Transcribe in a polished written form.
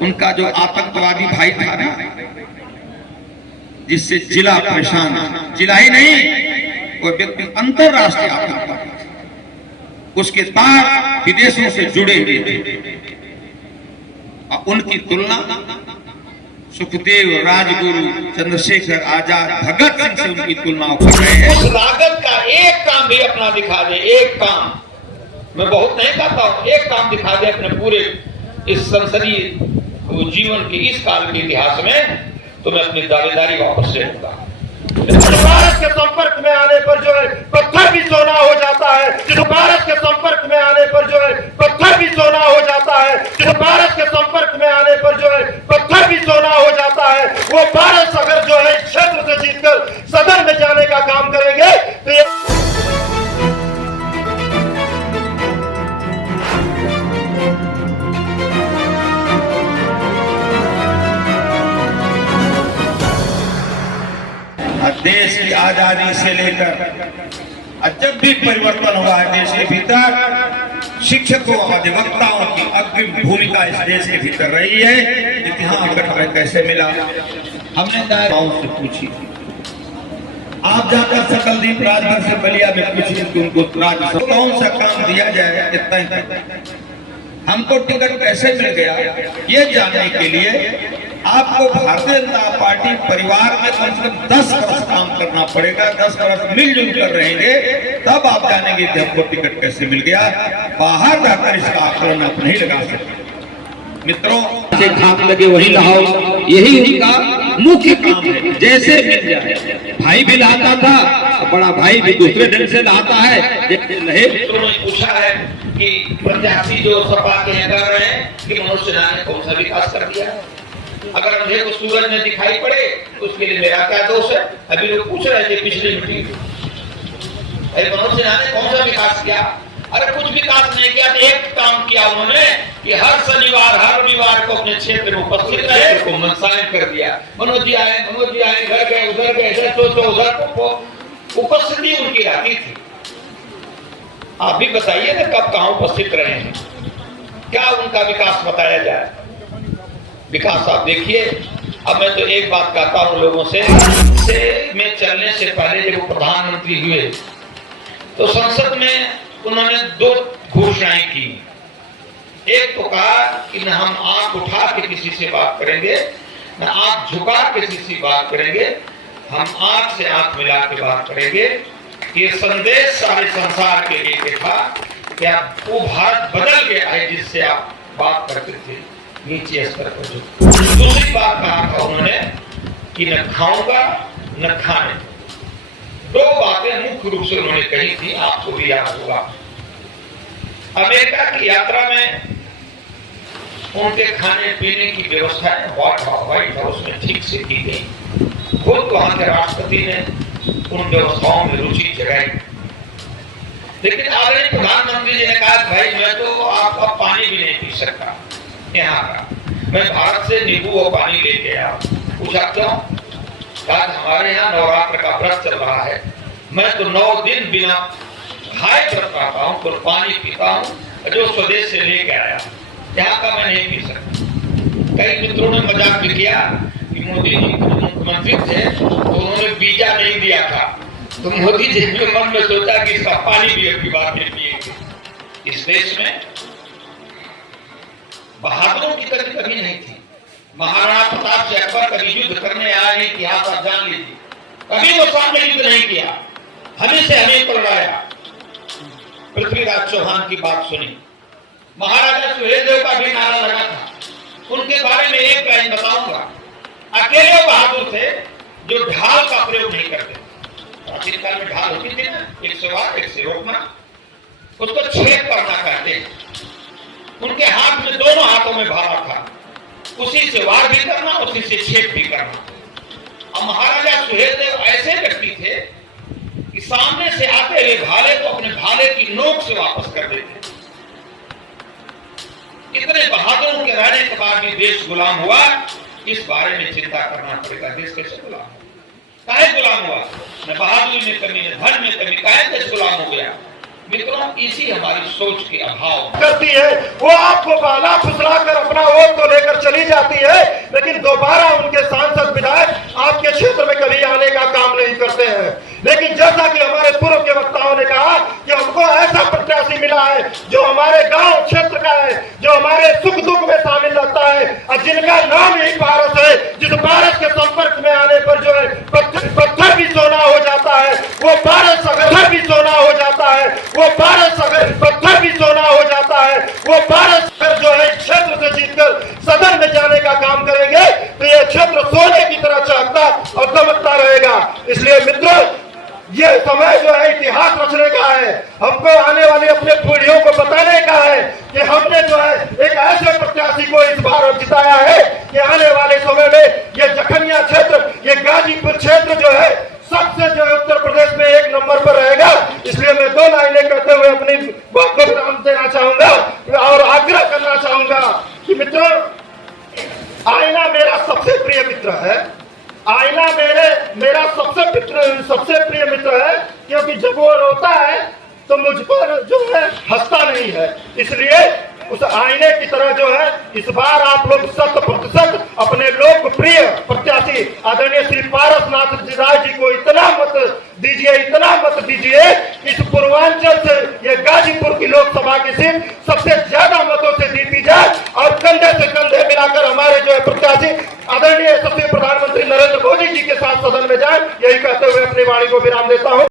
उनका जो आतंकवादी भाई था ना, जिससे जिला परेशान, जिला ही नहीं वो व्यक्ति अंतरराष्ट्रीय आतंकवादी, उसके तार विदेशों से जुड़े हुए थे। और उनकी तुलना सुखदेव, राजगुरु, चंद्रशेखर आजाद, भगत सिंह से उनकी तुलना कर रहे हैं। उस लागत का एक काम भी अपना दिखा दे, एक काम, मैं बहुत नहीं कहता हूं, एक काम दिखा दे अपने पूरे इस संसदीय जीवन के इस काल के इतिहास में, तो मैं अपनी दावेदारी वापस ले लूंगा। भारत के संपर्क में आने पर जो है पत्थर भी सोना हो जाता है। जिस भारत के संपर्क में आने पर जो है पत्थर भी सोना हो जाता है। जिस भारत के संपर्क में आने पर जो है पत्थर भी सोना हो जाता है। वो भारत अगर जो है क्षेत्र से जीतकर सदन में जाने का काम करेंगे तो ये देश की आजादी से लेकर जब भी परिवर्तन हुआ है देश के भीतर, शिक्षकों और अधिवक्ताओं की अग्रिम भूमिका इस देश के भीतर रही है। इतिहास में कैसे मिला, हमने दायराओं से पूछी। आप जाकर सकलदीप राजभर से बलिया में पूछिए कि उनको राज्य कौन सा काम दिया जाए, इतना ही हमको टिकट कैसे मिल गया, ये जानने के लिए आपको भारतीय जनता पार्टी परिवार में कम से कम 10 वर्ष काम करना पड़ेगा। 10 वर्ष मिलजुल कर रहेंगे, तब आप जानेंगे कि हमको टिकट कैसे मिल गया। बाहर जाकर इसका आकलन आप नहीं लगा सकते। मित्रों, से खाक लगे वही लाओ, यही उनका मुख्य काम है। जैसे मिल जाए, भाई भी लाता था, बड़ा भाई भी दूसरे ढंग से लाता है। उन्होंने पूछा है कि प्रत्याशी जो सपा के कर रहे हैं कि मनोज सिन्हा ने कौन सा विकास कर दिया। अगर मुझे को सूरज में दिखाई पड़े तो उसके लिए मेरा क्या दोष है। अभी लोग पूछ रहे थे पिछली मीटिंग में, अरे मनोज सिन्हा ने कौन सा विकास किया। अरे कुछ विकास नहीं किया, एक काम किया उन्होंने कि हर शनिवार हर रविवार को अपने क्षेत्र में उपस्थित रहे, को मनसायन कर दिया। मनोज जी आए, घर गए, उधर गए, इधर तो उधर उपस्थिति उनकी रहती थी। आप भी बताइए ना कब कहाँ उपस्थित रहे हैं, क्या उनका विकास बताया जाए। विकास आप देखिए। अब मैं तो एक बात कहता हूं लोगों से में चलने से पहले जब वो प्रधानमंत्री हुए तो संसद में उन्होंने 2 घोषणाएं की। एक तो कहा कि न हम आंख उठा के किसी से बात करेंगे, न आंख झुका के किसी से बात करेंगे, हम आंख से आंख मिला के बात करेंगे। ये संदेश सारे संसार के लिए था कि आप वो भारत बदल गया है जिससे आप बात करते थे नीचे स्तर पर। दूसरी बात कहा था उन्होंने कि न खाऊंगा न खाने। 2 बातें मुख्य रूप से उन्होंने कही थी, आपको भी याद होगा। अमेरिका की यात्रा में उनके खाने पीने की व्यवस्थाएं व्हाइट हाउस में ठीक से की गई। खुद वहां के राष्ट्रपति ने उन व्यवस्थाओं में रुचि जगाई। लेकिन आदरणीय प्रधानमंत्री जी ने कहा भाई मैं तो आपका पानी भी नहीं पी सकता यहाँ का, मैं भारत से नींबू और पानी लेके आया। पूछा क्यों? आज हमारे यहाँ नवरात्र का व्रत चल रहा है, मैं तो 9 दिन बिना खाए व्रत रहता हूँ, तो पानी पीता हूँ जो स्वदेश से लेके आया, यहाँ का मैं नहीं पी सकता। कई मित्रों ने मजाक भी किया कि मोदी जी मुख्यमंत्री थे तो उन्होंने वीजा नहीं दिया था, तो मोदी जी ने मन में सोचा कि इसका पानी भी अब की बात नहीं पिएंगे। इस देश में बहादुरों की कभी नहीं थी। महाराणा प्रताप से अकबर कभी युद्ध करने आया नहीं, इतिहास आप जान लीजिए। कभी वो सामने युद्ध नहीं किया, हमें से हमें पर लड़ाया। पृथ्वीराज चौहान की बात सुनी, महाराजा सुहेलदेव का भी नारा लगा था। उनके बारे में एक लाइन बताऊंगा। अकेले बहादुर थे जो ढाल का प्रयोग नहीं करते। प्राचीन काल में ढाल होती थी ना, एक से वार एक से रोकना, उसको छेद करना कहते हैं। उनके हाथ में दोनों हाथों में भाला था, उसी से वार भी करना, उसी से छेद भी करना। अब महाराजा सुहेलदेव ऐसे व्यक्ति थे कि सामने से आते हुए भाले को अपने भाले की नोक से वापस कर देते। इतने बहादुरों के रहने के बाद भी देश गुलाम हुआ, इस बारे में चिंता करना पड़ेगा। देश कैसे गुलाम हुआ, काहे गुलाम हुआ? न बहादुरी में कमी, न धन में कमी, काहे देश गुलाम हो गया? मित्रों, इसी हमारी सोच के अभाव करती है, वो आपको बाला फुसला कर अपना वोट तो लेकर चली जाती है, लेकिन दोबारा उनके सांसद विधायक आपके क्षेत्र में कभी आने का काम नहीं करते हैं। लेकिन जैसा कि हमारे पूर्व के वक्ताओं ने कहा कि हमको ऐसा प्रत्याशी मिला है जो हमारे गांव क्षेत्र का है, जो हमारे सुख दुख में शामिल रहता है, और जिनका नाम ही पारस है, जिस पारस के संपर्क में आने पर जो है पत्थर भी सोना हो जाता है, वो पारस अगर भी सोना हो जाता है, वो पारस अगर पत्थर भी सोना हो जाता है, वो पारस अगर जो है क्षेत्र से जीतकर सदन में जाने का काम करेंगे तो यह क्षेत्र सोने की तरह चमकता और दमकता रहेगा। इसलिए मित्रों, ये समय जो है इतिहास रचने का है, हमको आने वाली अपने पीढ़ियों को बताने का है कि हमने जो है एक ऐसे प्रत्याशी को इस बार जिताया है कि आने वाले समय में ये जखनिया क्षेत्र, ये गाजीपुर क्षेत्र जो है सबसे जो है उत्तर प्रदेश में एक नंबर पर रहेगा। इसलिए मैं दो लाइनें कहते हुए अपनी बात को विराम देना चाहूंगा और आग्रह करना चाहूंगा कि मित्रों, आईना मेरा सबसे प्रिय मित्र है। आईना मेरा सबसे प्रिय मित्र है, क्योंकि जब वो रोता है तो मुझ पर जो है हंसता नहीं है। इसलिए उस आईने की तरह जो है इस बार आप लोग 100% अपने लोकप्रिय प्रत्याशी आदरणीय श्री पारसनाथ राय जी को इतना मत दीजिए इस पूर्वांचल से ये गाजीपुर की लोकसभा की सीट सबसे ज्यादा मतों से जीती जाए और कंधे से कंधे मिलाकर हमारे जो है प्रत्याशी आदरणीय यशस्वी प्रधानमंत्री नरेंद्र मोदी जी के साथ सदन में जाए। यही कहते हुए अपनी वाणी को विराम देता हूँ।